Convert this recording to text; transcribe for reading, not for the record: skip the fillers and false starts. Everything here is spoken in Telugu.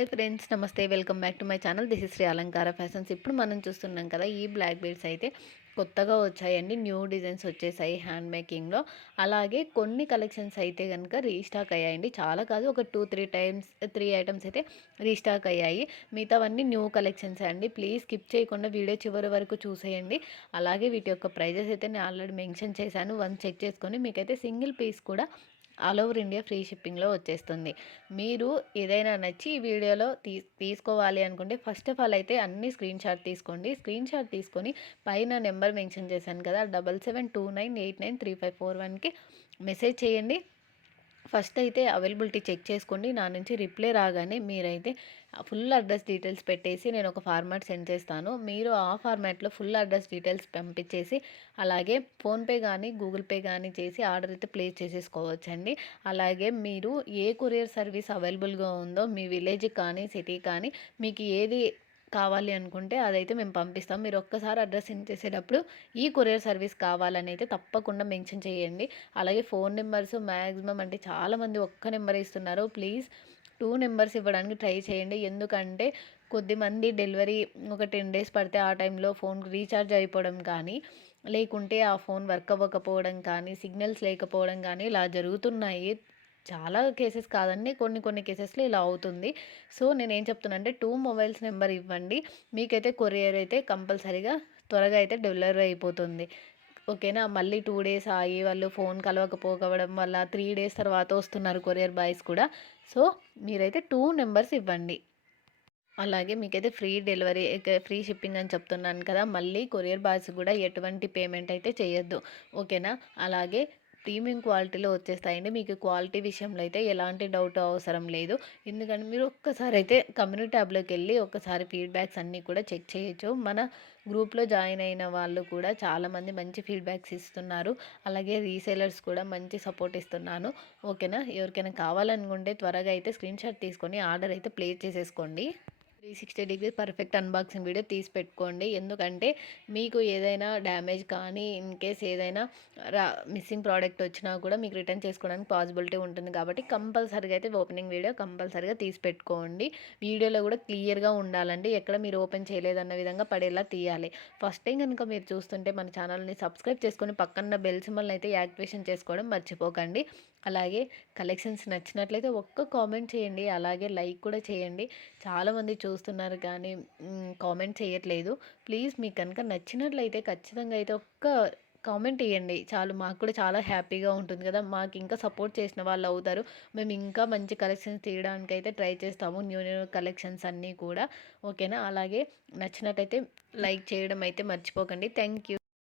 హాయ్ ఫ్రెండ్స్, నమస్తే. Welcome back to my channel. This is Shri Alankara fashions. ఇప్పుడు మనం చూస్తున్నాం కదా, ఈ బ్లాక్ బీడ్స్ అయితే కొత్తగా వచ్చాయండి. న్యూ డిజైన్స్ వచ్చేసాయి హ్యాండ్ మేకింగ్లో. అలాగే కొన్ని కలెక్షన్స్ అయితే కనుక రీస్టాక్ అయ్యాయండి. చాలా కాదు, ఒక 3 ఐటమ్స్ అయితే రీస్టాక్ అయ్యాయి. మిగతావన్నీ న్యూ కలెక్షన్స్ అండి. ప్లీజ్ స్కిప్ చేయకుండా వీడియో చివరి వరకు చూసేయండి. అలాగే వీటి యొక్క ప్రైజెస్ అయితే నేను ఆల్రెడీ మెన్షన్ చేశాను. చెక్ చేసుకొని మీకైతే సింగిల్ పీస్ కూడా ఆల్ ఓవర్ ఇండియా ఫ్రీ షిప్పింగ్లో వచ్చేస్తుంది. మీరు ఏదైనా నచ్చి ఈ వీడియోలో తీసుకోవాలి అనుకుంటే ఫస్ట్ ఆఫ్ ఆల్ అయితే అన్ని స్క్రీన్ షాట్ తీసుకోండి. స్క్రీన్ షాట్ తీసుకొని పైన నెంబర్ మెన్షన్ చేశాను కదా, 7729893541కి మెసేజ్ చేయండి. ఫస్ట్ అయితే అవైలబిలిటీ చెక్ చేసుకోండి. నా నుంచి రిప్లై రాగానే మీరైతే ఫుల్ అడ్రస్ డీటెయిల్స్ పెట్టేసి నేను ఒక ఫార్మాట్ సెండ్ చేస్తాను. మీరు ఆ ఫార్మాట్లో ఫుల్ అడ్రస్ డీటెయిల్స్ పంపించేసి అలాగే ఫోన్పే కానీ గూగుల్ పే కానీ చేసి ఆర్డర్ అయితే ప్లేస్ చేసేసుకోవచ్చండి. అలాగే మీరు ఏ కొరియర్ సర్వీస్ అవైలబుల్గా ఉందో మీ విలేజ్ కానీ సిటీ కానీ మీకు ఏది కావాలి అనుకుంటే అదైతే మేము పంపిస్తాం. మీరు ఒక్కసారి అడ్రస్ సెండ్ చేసేటప్పుడు ఈ కొరియర్ సర్వీస్ కావాలని అయితే తప్పకుండా మెన్షన్ చేయండి. అలాగే ఫోన్ నెంబర్స్ మ్యాక్సిమం అంటే చాలామంది ఒక్క నెంబర్ ఇస్తున్నారు. ప్లీజ్ 2 నెంబర్స్ ఇవ్వడానికి ట్రై చేయండి. ఎందుకంటే కొద్దిమంది డెలివరీ ఒక 10 డేస్ పడితే ఆ టైంలో ఫోన్ రీఛార్జ్ అయిపోవడం కానీ, లేకుంటే ఆ ఫోన్ వర్క్ అవ్వకపోవడం కానీ, సిగ్నల్స్ లేకపోవడం కానీ ఇలా జరుగుతున్నాయి. చాలా కేసెస్ కాదండి, కొన్ని కొన్ని కేసెస్లో ఇలా అవుతుంది. సో నేనేం చెప్తున్నానంటే 2 మొబైల్స్ నెంబర్ ఇవ్వండి. మీకైతే కొరియర్ అయితే కంపల్సరీగా త్వరగా అయితే డెలివరీ అయిపోతుంది. ఓకేనా. మళ్ళీ 2 డేస్ ఆగి వాళ్ళు ఫోన్ కలవకపోవడం వల్ల 3 డేస్ తర్వాత వస్తున్నారు కొరియర్ బాయ్స్ కూడా. సో మీరైతే 2 నెంబర్స్ ఇవ్వండి. అలాగే మీకైతే ఫ్రీ డెలివరీ ఫ్రీ షిప్పింగ్ అని చెప్తున్నాను కదా, మళ్ళీ కొరియర్ బాయ్స్ కూడా ఎటువంటి పేమెంట్ అయితే చేయొద్దు. ఓకేనా. అలాగే ప్రీమియం క్వాలిటీలో వచ్చేస్తాయండి. మీకు క్వాలిటీ విషయంలో అయితే ఎలాంటి డౌట్ అవసరం లేదు. ఎందుకంటే మీరు ఒక్కసారి అయితే కమ్యూనిటీ ట్యాబ్లోకి వెళ్ళి ఒక్కసారి ఫీడ్బ్యాక్స్ అన్నీ కూడా చెక్ చేయొచ్చు. మన గ్రూప్లో జాయిన్ అయిన వాళ్ళు కూడా చాలామంది మంచి ఫీడ్బ్యాక్స్ ఇస్తున్నారు. అలాగే రీసేలర్స్ కూడా మంచి సపోర్ట్ ఇస్తున్నాను. ఓకేనా. ఎవరికైనా కావాలనుకుంటే త్వరగా అయితే స్క్రీన్ షాట్ తీసుకొని ఆర్డర్ అయితే ప్లేస్ చేసేసుకోండి. 360 డిగ్రీస్ పర్ఫెక్ట్ అన్బాక్సింగ్ వీడియో తీసి పెట్టుకోండి. ఎందుకంటే మీకు ఏదైనా డ్యామేజ్ కానీ ఇన్కేస్ ఏదైనా మిస్సింగ్ ప్రోడక్ట్ వచ్చినా కూడా మీకు రిటర్న్ చేసుకోవడానికి పాసిబిలిటీ ఉంటుంది. కాబట్టి కంపల్సరీగా అయితే ఓపెనింగ్ వీడియో కంపల్సరీగా తీసి పెట్టుకోండి. వీడియోలో కూడా క్లియర్గా ఉండాలండి. ఎక్కడ మీరు ఓపెన్ చేయలేదన్న విధంగా పడేలా తీయాలి. ఫస్ట్ టైం కనుక మీరు చూస్తుంటే మన ఛానల్ని సబ్స్క్రైబ్ చేసుకొని పక్కన బెల్ సింబల్ని అయితే యాక్టివేషన్ చేసుకోవడం మర్చిపోకండి. అలాగే కలెక్షన్స్ నచ్చినట్లయితే ఒక్క కామెంట్ చేయండి. అలాగే లైక్ కూడా చేయండి. చాలామంది చూస్తున్నారు కానీ కామెంట్ చేయట్లేదు. ప్లీజ్ మీకు కనుక నచ్చినట్లయితే ఖచ్చితంగా అయితే ఒక్క కామెంట్ ఇవ్వండి చాలు. మాకు కూడా చాలా హ్యాపీగా ఉంటుంది కదా, మాకు ఇంకా సపోర్ట్ చేసిన వాళ్ళు అవుతారు. మేము ఇంకా మంచి కలెక్షన్స్ తీయడానికి అయితే ట్రై చేస్తాము, న్యూ న్యూ కలెక్షన్స్ అన్నీ కూడా. ఓకేనా. అలాగే నచ్చినట్టయితే లైక్ చేయడం అయితే మర్చిపోకండి. Thank you.